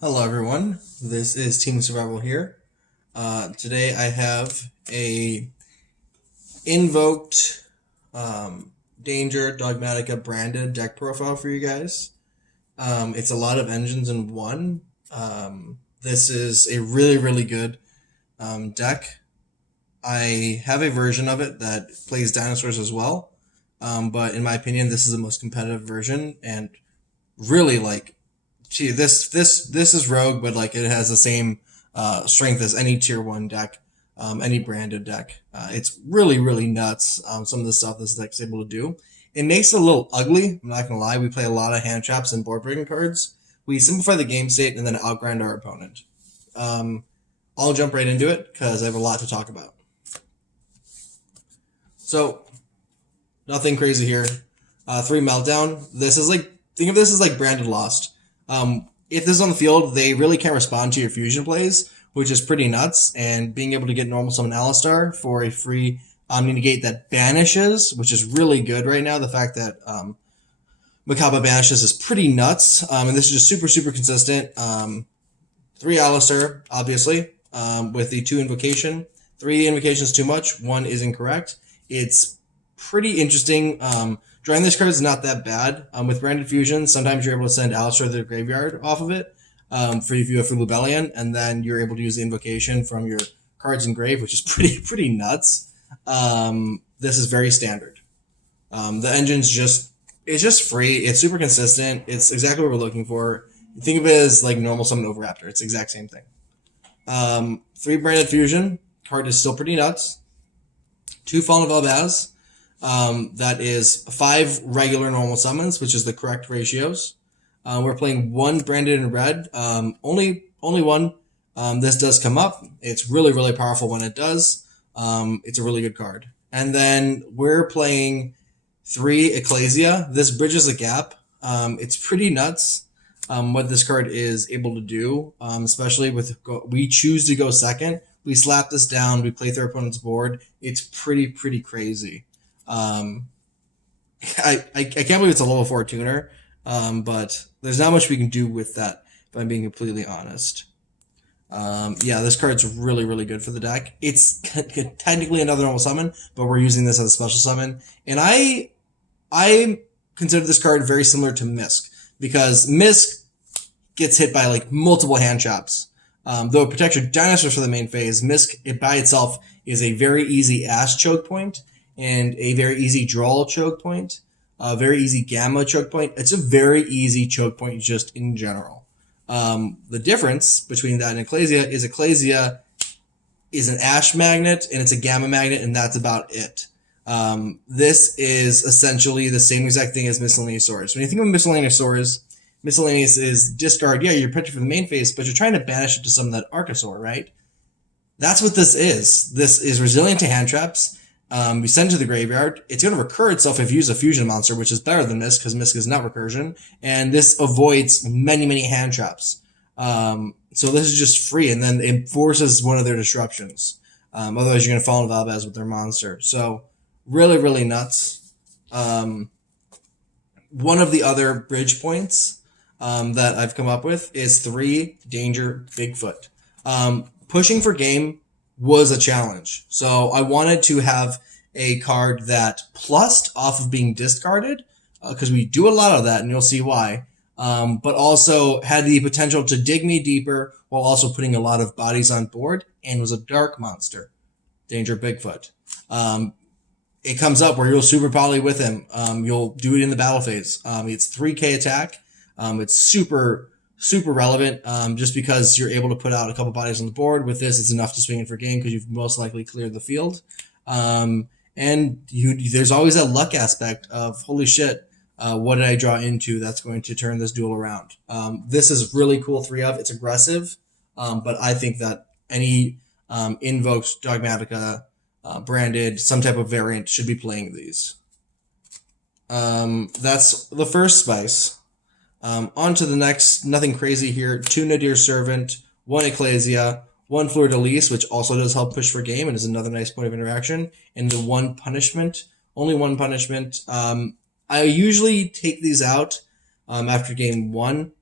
Hello, everyone. This is Team Survival here. Today I have a Invoked Danger Dogmatika branded deck profile for you guys. It's a lot of engines in one. This is a really good deck. I have a version of it that plays dinosaurs as well, but in my opinion, this is the most competitive version and really gee, this is rogue, but like it has the same strength as any tier one deck, any branded deck. It's really nuts. Some of the stuff this deck's able to do. It makes it a little ugly. I'm not gonna lie. We play a lot of hand traps and board breaking cards. We simplify the game state and then outgrind our opponent. Um, I'll jump right into it because I have a lot to talk about. So nothing crazy here. Three meltdown. This is like think of this as like branded lost. If this is on the field, they really can't respond to your fusion plays, which is pretty nuts. And being able to get normal summon Alistar for a free Omni Negate that banishes, which is really good right now. The fact that Makaba banishes is pretty nuts. And this is just super consistent. Three Alistar, obviously, with the two invocation. Three invocations too much. One is incorrect. It's pretty interesting. Drawing this card is not that bad. With Branded Fusion, sometimes you're able to send Alistar to the graveyard off of it for if you have Lubellion, and then you're able to use the invocation from your cards in grave, which is pretty nuts. This is very standard. The engine's it's just free. It's super consistent. It's exactly what we're looking for. Think of it as like normal summon Overraptor. It's the exact same thing. Three Branded Fusion. Card is still pretty nuts. Two Fallen of Elbaz. That is five regular normal summons, which is the correct ratios. We're playing one branded in red. Only one. This does come up. It's really powerful when it does. It's a really good card. And then we're playing three Ecclesia. This bridges a gap. It's pretty nuts what this card is able to do, especially with we choose to go second. We slap this down. We play through our opponent's board. It's pretty crazy. Um, I can't believe it's a level 4 tuner, but there's not much we can do with that, if I'm being completely honest. Yeah, this card's really good for the deck. It's technically another normal summon, but we're using this as a special summon. And I consider this card very similar to Misk, because Misk gets hit by like multiple hand traps. Though it protects your dinosaurs for the main phase, Misk it by itself is a very easy Ash choke point and a very easy draw choke point, a very easy gamma choke point. It's a very easy choke point just in general. The difference between that and Ecclesia is an Ash magnet and it's a gamma magnet, and that's about it. This is essentially the same exact thing as Miscellaneous Swords. When you think of Miscellaneous Swords, Miscellaneous is discard. Yeah, you're protected for the main phase, but you're trying to banish it to summon that Archosaur, right? That's what this is. This is resilient to hand traps. We send it to the graveyard. It's going to recur itself if you use a fusion monster, which is better than Misk, because Misk is not recursion. And this avoids many hand traps. So this is just free, and then it forces one of their disruptions. Otherwise, you're going to fall in Valbaz with their monster. So really nuts. One of the other bridge points that I've come up with is 3 Danger Bigfoot. Pushing for game was a challenge. So I wanted to have a card that plussed off of being discarded, because we do a lot of that, and you'll see why. But also had the potential to dig me deeper while also putting a lot of bodies on board, and was a dark monster. Danger Bigfoot. It comes up where you'll super poly with him. You'll do it in the battle phase. It's 3k attack. It's super relevant, just because you're able to put out a couple bodies on the board. With this, it's enough to swing in for game because you've most likely cleared the field. And there's always that luck aspect of, holy shit, what did I draw into that's going to turn this duel around? This is really cool 3 of. It's aggressive, but I think that any Invoked Dogmatika branded, some type of variant should be playing these. That's the first spice. On to the next, nothing crazy here. 2 Nadir Servant, 1 Ecclesia, 1 Fleur de Lis, which also does help push for game and is another nice point of interaction, and the 1 Punishment. Only 1 Punishment. I usually take these out after game 1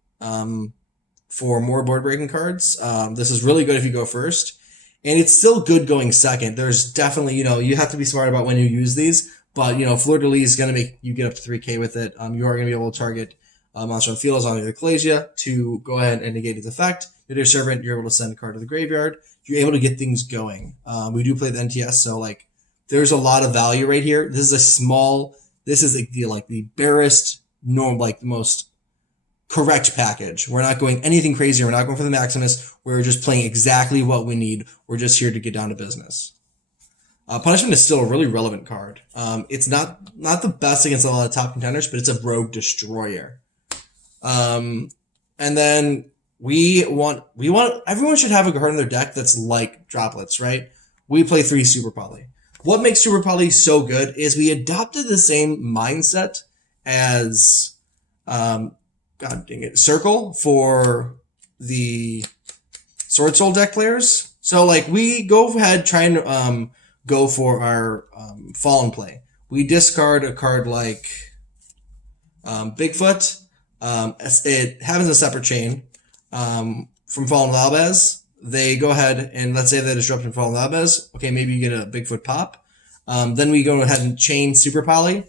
for more board breaking cards. This is really good if you go first, and it's still good going second. There's definitely, you have to be smart about when you use these, but Fleur de Lis is going to make you get up to 3k with it. You are going to be able to target monster on field on your Ecclesia to go ahead and negate its effect. Your servant, you're able to send a card to the graveyard. You're able to get things going. We do play the NTS, so like there's a lot of value right here. This is the barest norm, like the most correct package. We're not going anything crazy. We're not going for the Maximus. We're just playing exactly what we need. We're just here to get down to business. Punishment is still a really relevant card. It's not the best against a lot of top contenders, but it's a rogue destroyer. And then we want everyone should have a card in their deck that's like droplets, right? We play 3 Super Poly. What makes Super Poly so good is we adopted the same mindset as God dang it, Circle for the Sword Soul deck players. So like we go ahead, try and go for our Fallen play. We discard a card like Bigfoot. It happens a separate chain from Fallen Valdez. They go ahead and let's say they disrupt in Fallen Valdez. Okay, maybe you get a Bigfoot pop. Then we go ahead and chain Super Poly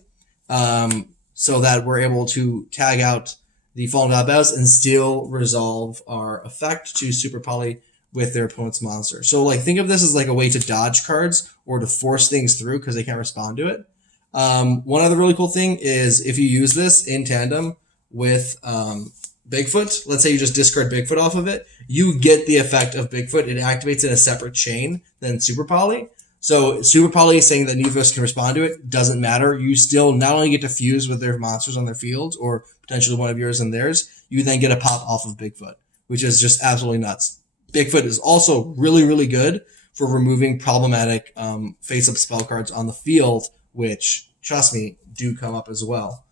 so that we're able to tag out the Fallen Valdez and still resolve our effect to Super Poly with their opponent's monster. So like think of this as like a way to dodge cards or to force things through because they can't respond to it. One other really cool thing is if you use this in tandem with Bigfoot, let's say you just discard Bigfoot off of it, you get the effect of Bigfoot. It activates in a separate chain than Super Poly. So Super Poly saying that Nephos can respond to it doesn't matter. You still not only get to fuse with their monsters on their field or potentially one of yours and theirs, you then get a pop off of Bigfoot, which is just absolutely nuts. Bigfoot is also really, really good for removing problematic face-up spell cards on the field, which, trust me, do come up as well.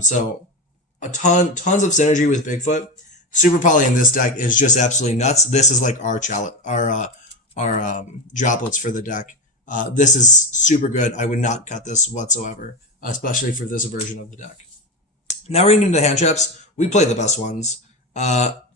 So tons of synergy with Bigfoot. Super Poly in this deck is just absolutely nuts. This is like our droplets for the deck. This is super good. I would not cut this whatsoever, especially for this version of the deck. Now we're getting into hand traps. We play the best ones.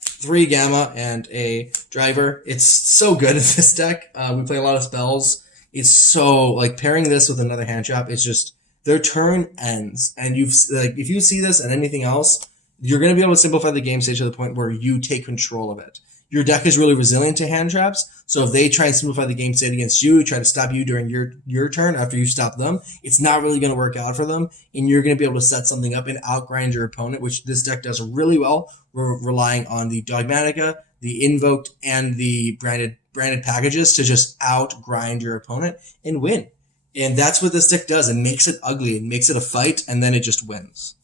3 Gamma and a Driver. It's so good in this deck. We play a lot of spells. It's so like pairing this with another hand trap. It's just their turn ends, and if you see this and anything else, you're going to be able to simplify the game stage to the point where you take control of it. Your deck is really resilient to hand traps, so if they try and simplify the game state against you, try to stop you during your turn after you stop them, it's not really going to work out for them, and you're going to be able to set something up and outgrind your opponent, which this deck does really well. We're relying on the Dogmatika, the Invoked, and the branded packages to just outgrind your opponent and win. And that's what this deck does. It makes it ugly. It makes it a fight, and then it just wins.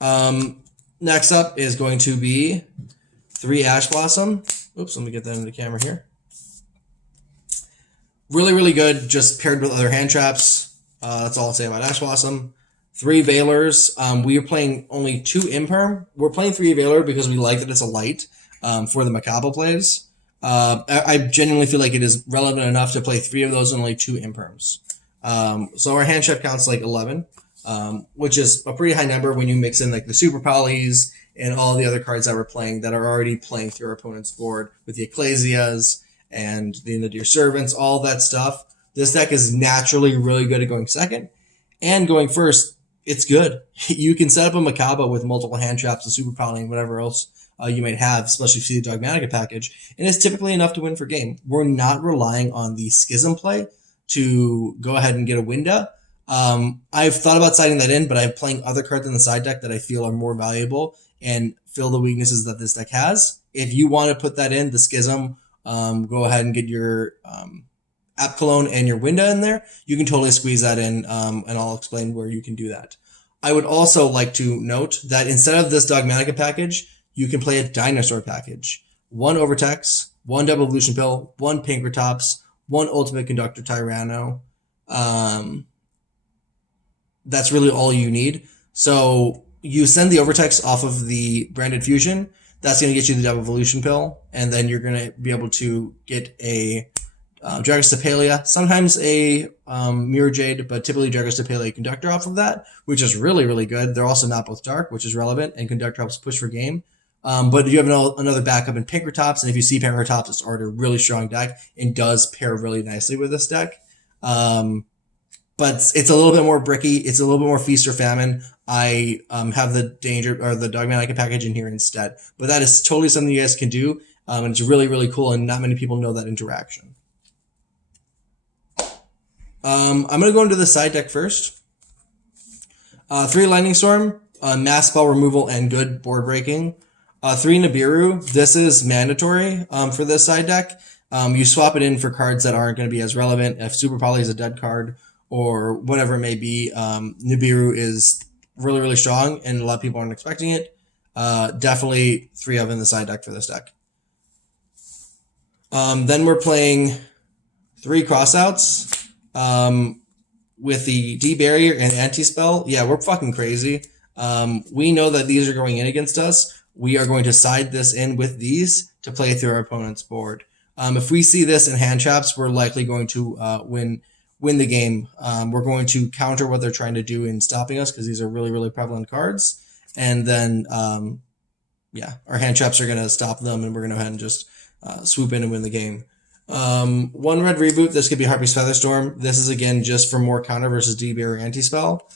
Next up is going to be 3 Ash Blossom. Oops, let me get that into the camera here. Really, really good, just paired with other hand traps. That's all I'll say about Ash Blossom. 3 Veilers. We are playing only 2 Imperm. We're playing 3 Veiler because we like that it's a light for the Macabre plays. I genuinely feel like it is relevant enough to play 3 of those and only 2 Imperms. So our hand trap counts like 11, which is a pretty high number when you mix in like the Super Polys and all the other cards that we're playing that are already playing through our opponent's board with the Ecclesias and the Nadir Servants, all that stuff. This deck is naturally really good at going second and going first. It's good. You can set up a Macabre with multiple hand traps, a Super Poly, and whatever else you might have, especially if you see the Dogmatika package, and it's typically enough to win for game. We're not relying on the Schism play to go ahead and get a window. I've thought about siding that in, but I'm playing other cards in the side deck that I feel are more valuable and fill the weaknesses that this deck has. If you want to put that in, the Schism, go ahead and get your App Cologne and your window in there. You can totally squeeze that in, and I'll explain where you can do that. I would also like to note that instead of this Dogmatika package, you can play a Dinosaur package. 1 Overtex, 1 Double Evolution Pill, 1 Pinkertops, 1 Ultimate Conductor Tyranno. That's really all you need. So you send the Overtex off of the branded fusion. That's going to get you the Double Evolution Pill, and then you're going to be able to get a Dragostapelia, sometimes a Mirror Jade, but typically Dragostapelia Conductor off of that, which is really, really good. They're also not both dark, which is relevant, and Conductor helps push for game. But you have another backup in Pinkertops, and if you see Pinkertops, it's already a really strong deck and does pair really nicely with this deck. But it's a little bit more bricky. It's a little bit more feast or famine. I have the danger or the Dogmatika package in here instead. But that is totally something you guys can do. And it's really, really cool, and not many people know that interaction. I'm going to go into the side deck first. 3 Lightning Storm, mass spell removal, and good board breaking. 3 Nibiru. This is mandatory for this side deck. You swap it in for cards that aren't going to be as relevant. If Super Poly is a dead card or whatever it may be, Nibiru is really, really strong, and a lot of people aren't expecting it. Definitely 3 of in the side deck for this deck. Then we're playing 3 Crossouts with the D-Barrier and Anti-Spell. Yeah, we're fucking crazy. We know that these are going in against us. We are going to side this in with these to play through our opponent's board. If we see this in hand traps, we're likely going to win the game. We're going to counter what they're trying to do in stopping us because these are really, really prevalent cards. And then, yeah, our hand traps are going to stop them, and we're going to go ahead and just swoop in and win the game. 1 red reboot. This could be Harpy's Featherstorm. This is, again, just for more counter versus D-Barrier anti-spell.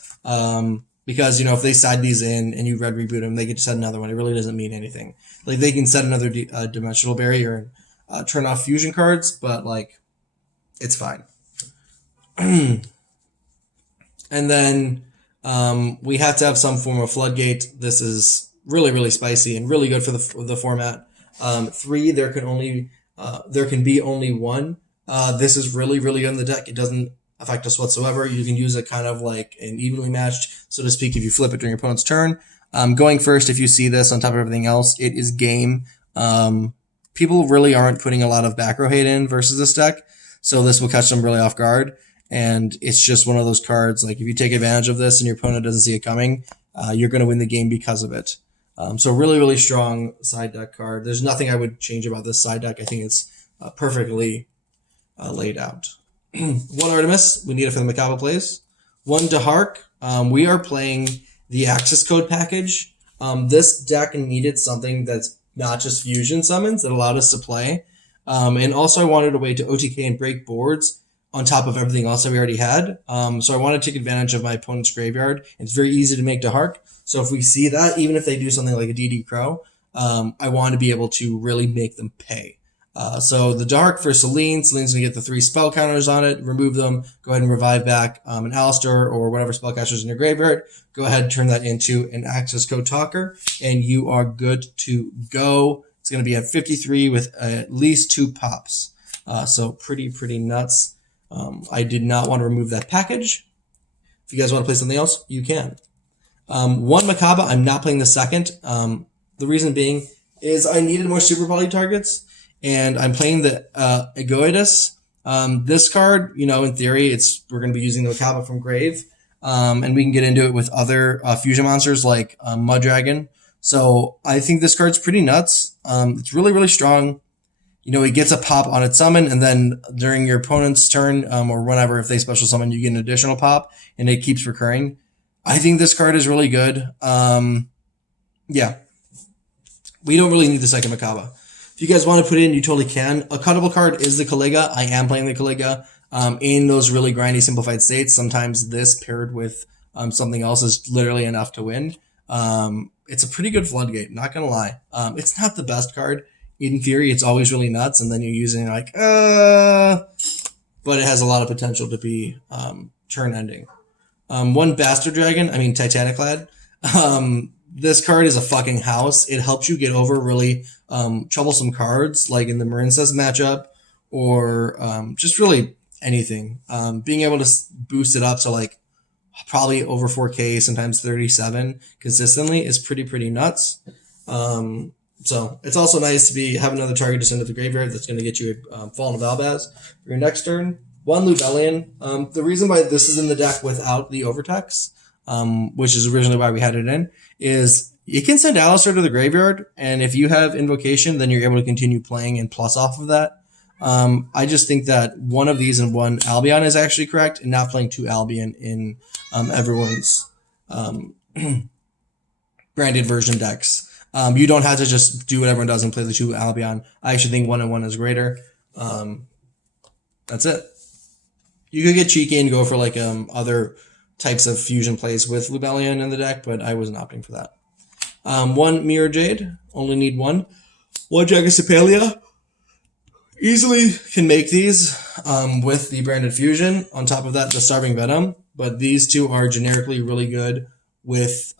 Because, if they side these in and you red reboot them, they get to set another one. It really doesn't mean anything. Like, they can set another dimensional barrier and turn off fusion cards, but, like, it's fine. And then we have to have some form of floodgate. This is really, really spicy and really good for the format. 3, there can be only 1. This is really, really good in the deck. It doesn't affect us whatsoever. You can use it kind of like an evenly matched, so to speak, if you flip it during your opponent's turn. Going first, if you see this on top of everything else, it is game. People really aren't putting a lot of back row hate in versus this deck, so this will catch them really off guard. And it's just one of those cards, like, if you take advantage of this and your opponent doesn't see it coming, you're going to win the game because of it. So really, really strong side deck card. There's nothing I would change about this side deck. I think it's perfectly laid out. 1 Artemis, we need it for the Macabre plays. 1 Dahark, we are playing the Access Code package. This deck needed something that's not just fusion summons that allowed us to play. And also I wanted a way to OTK and break boards on top of everything else that we already had. So I want to take advantage of my opponent's graveyard. It's very easy to make Dahark. So if we see that, even if they do something like a DD Crow, I want to be able to really make them pay. So the Dahark for Celine's going to get the 3 spell counters on it, remove them, go ahead and revive back an Alistair or whatever spellcasters in your graveyard. Go ahead and turn that into an Access Code Talker, and you are good to go. It's going to be at 53 with at least 2 pops. So pretty nuts. I did not want to remove that package. If you guys want to play something else, you can. 1 Macabre, I'm not playing the second. The reason being is I needed more Super Poly targets, and I'm playing the Egoitus. This card, in theory, we're going to be using the Macabre from Grave, and we can get into it with other fusion monsters like Mud Dragon. So I think this card's pretty nuts. It's really, really strong. It gets a pop on its summon, and then during your opponent's turn, or whenever, if they special summon, you get an additional pop, and it keeps recurring. I think this card is really good. Yeah. We don't really need the second Macabre. If you guys want to put it in, you totally can. A cuttable card is the Caliga. I am playing the Caliga. In those really grindy, simplified states, sometimes this paired with something else is literally enough to win. It's a pretty good floodgate, not going to lie. It's not the best card. In theory, it's always really nuts, and then you're using like, but it has a lot of potential to be turn ending. 1 Bastard Dragon, Titaniclad. This card is a fucking house. It helps you get over really troublesome cards, like in the Marincess matchup, or just really anything. Being able to boost it up to like probably over 4K, sometimes 37 consistently is pretty nuts. So it's also nice to have another target to send to the graveyard that's going to get you a Fallen of Albaz for your next turn. 1 Lubellion. The reason why this is in the deck without the Overtex, which is originally why we had it in, is you can send Alistair to the graveyard, and if you have Invocation, then you're able to continue playing and plus off of that. I just think that 1 of these and 1 Albion is actually correct, and not playing 2 Albion in everyone's branded version decks. You don't have to just do what everyone does and play the 2 Albion. I actually think 1-1 is greater. That's it. You could get cheeky and go for like other types of fusion plays with Lubellion in the deck, but I wasn't opting for that. 1 Mirror Jade, only need 1. 1 Jagaspalia. Easily can make these with the branded fusion. On top of that, the Starving Venom. But these 2 are generically really good with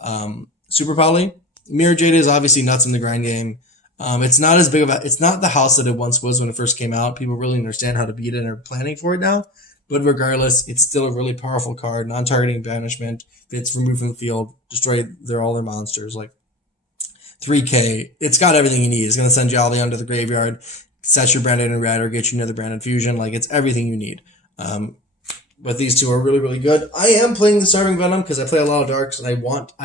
Super Poly. Mirror Jade is obviously nuts in the grind game. It's not as big of it's not the house that it once was when it first came out. People really understand how to beat it and are planning for it now. But regardless, it's still a really powerful card. Non-targeting banishment. If it's removed from the field, destroy all their monsters. Like 3K. It's got everything you need. It's going to send you all the way under the graveyard, set your branded in red, or get you another branded fusion. Like, it's everything you need. But these 2 are really, really good. I am playing the Starving Venom because I play a lot of darks, and I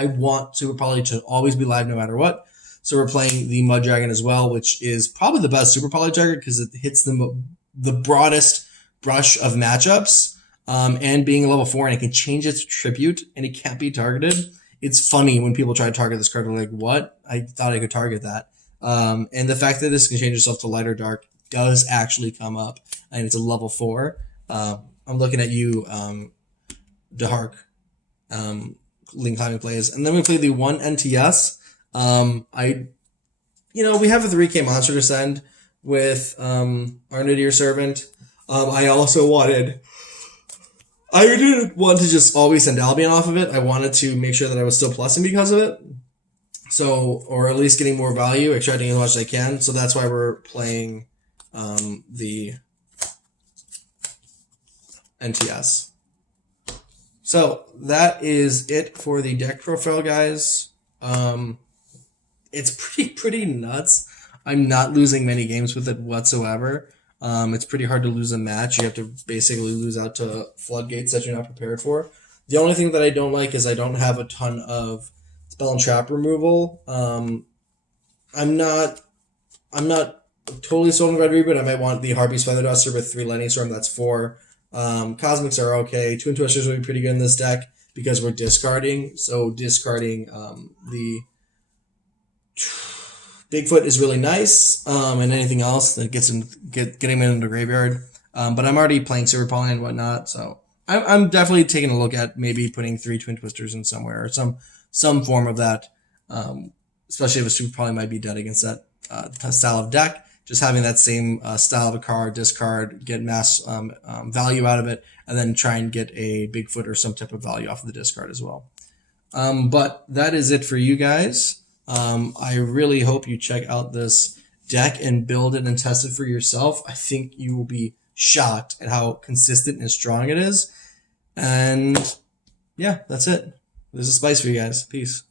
want Super Poly to always be live no matter what. So we're playing the Mud Dragon as well, which is probably the best Super Poly target because it hits the broadest brush of matchups, and being a level 4, and it can change its tribute, and it can't be targeted. It's funny when people try to target this card. They're like, what? I thought I could target that. And the fact that this can change itself to light or dark does actually come up, and it's a level 4. I'm looking at you, Dehark, Link Climbing plays. And then we play the 1 NTS. We have a 3K monster to send with our Nadir Servant. I didn't want to just always send Albion off of it. I wanted to make sure that I was still plussing because of it. So, or at least getting more value, extracting as much as I can. So that's why we're playing the NTS. So that is it for the deck profile, guys. It's pretty nuts. I'm not losing many games with it whatsoever. It's pretty hard to lose a match. You have to basically lose out to floodgates that you're not prepared for. The only thing that I don't like is I don't have a ton of spell and trap removal. I'm not totally sold on Red Reboot. I might want the Harpy's Feather Duster with 3 Lightning Storm. That's 4. Cosmics are okay. Twin Twisters will be pretty good in this deck because we're discarding. So discarding the Bigfoot is really nice, and anything else that getting him into the graveyard. But I'm already playing Silver Poly and whatnot, so I'm definitely taking a look at maybe putting 3 Twin Twisters in somewhere or some form of that. Especially if a Super Poly might be dead against that style of deck. Just having that same style of a card, discard, get mass value out of it, and then try and get a Bigfoot or some type of value off of the discard as well. But that is it for you guys. I really hope you check out this deck and build it and test it for yourself. I think you will be shocked at how consistent and strong it is. And yeah, that's it. There's a spice for you guys. Peace.